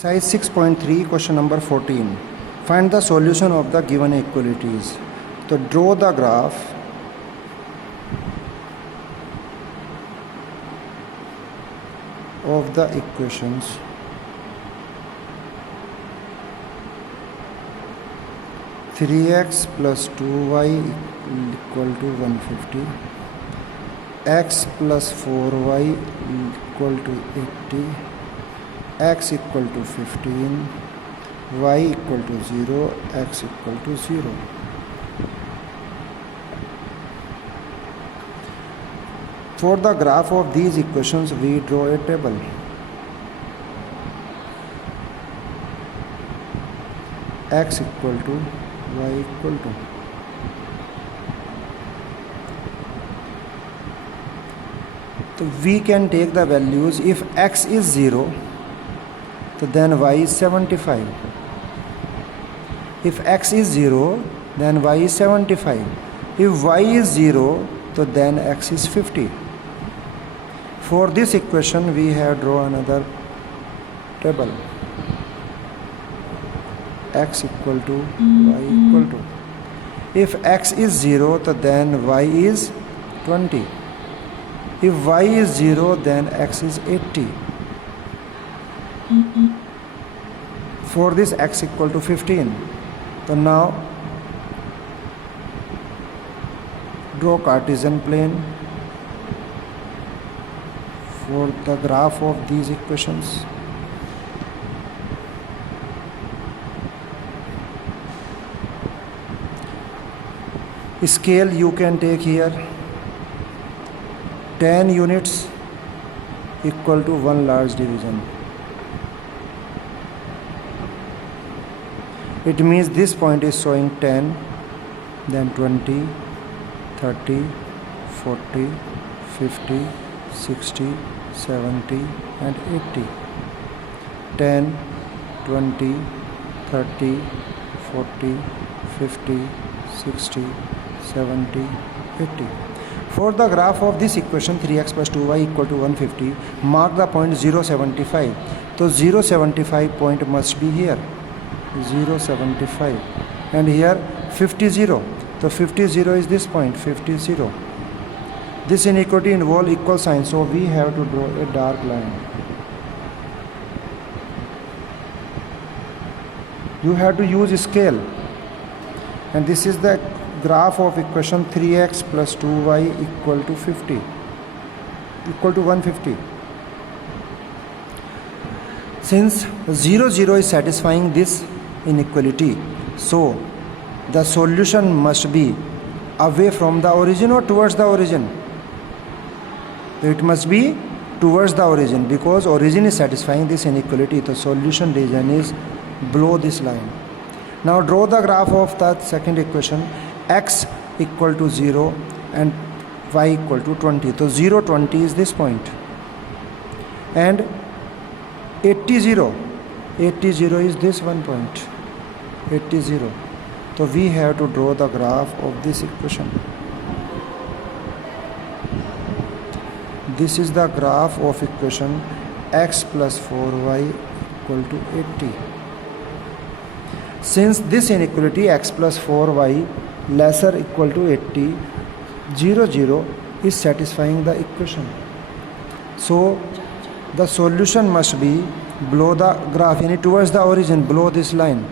Size 6.3 question number 14. Find the solution of the given inequalities. So draw the graph of the equations three x plus 2y equal to 150, x plus 4y equal to 80, x equal to 15, y equal to 0, x equal to 0. For the graph of these equations, we draw a table. X equal to y equal to. So we can take the values. If x is 0, so then y is 75. If x is 0, then y is 75. If y is 0, so then x is 50. For this equation, we have drawn another table. X equal to y equal to. If x is 0, so then y is 20. If y is 0, then x is 80. For this x equal to 15. So now draw Cartesian plane for the graph of these equations. Scale you can take here. 10 units equal to 1 large division. It means this point is showing 10, then 20, 30, 40, 50, 60, 70 and 80. 10, 20, 30, 40, 50, 60, 70, 80. For the graph of this equation 3x plus 2y equal to 150, mark the point 0.75. So 0.75 point must be here. 0.75. And here 50, 0. So 50, 0 is this point, 50, 0. This inequality involves equal sign, so we have to draw a dark line. You have to use scale. And this is the graph of equation 3x plus 2y equal to 50, equal to 150. Since 0, 0 is satisfying this inequality, so the solution must be away from the origin or towards the origin. It must be towards the origin, because origin is satisfying this inequality. The solution region is below this line. Now draw the graph of the second equation. X equal to 0 and y equal to 20. So 0, 20 is this point. And 80, 0. 80, 0 is this one point. 80, 0. So we have to draw the graph of this equation. This is the graph of equation x plus 4y equal to 80. Since this inequality x plus 4y lesser equal to 80, 0, 0 is satisfying the equation. So the solution must be below the graph, yani towards the origin, below this line.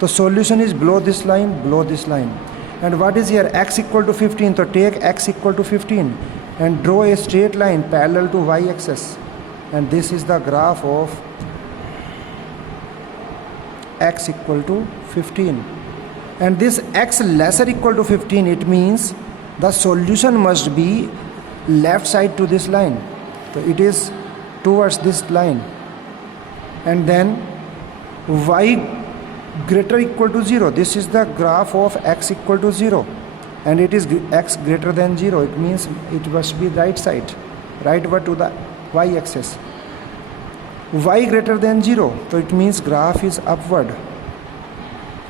The solution is below this line, below this line. And what is here? X equal to 15. So take x equal to 15 and draw a straight line parallel to y-axis. And this is the graph of x equal to 15. And this x lesser equal to 15, it means the solution must be left side to this line. So it is towards this line. And then y greater equal to 0. This is the graph of x equal to 0. And it is x greater than 0. It means it must be right side, rightward to the y-axis. Y greater than 0. So it means graph is upward.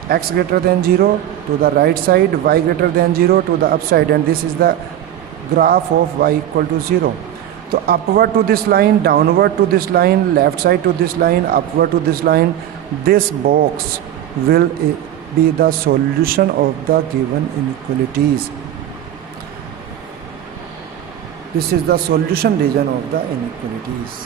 X greater than 0 to the right side, y greater than 0 to the upside, and this is the graph of y equal to 0. तो upward to this line, downward to this line, left side to this line, upward to this line, this box will be the solution of the given inequalities. This is the solution region of the inequalities.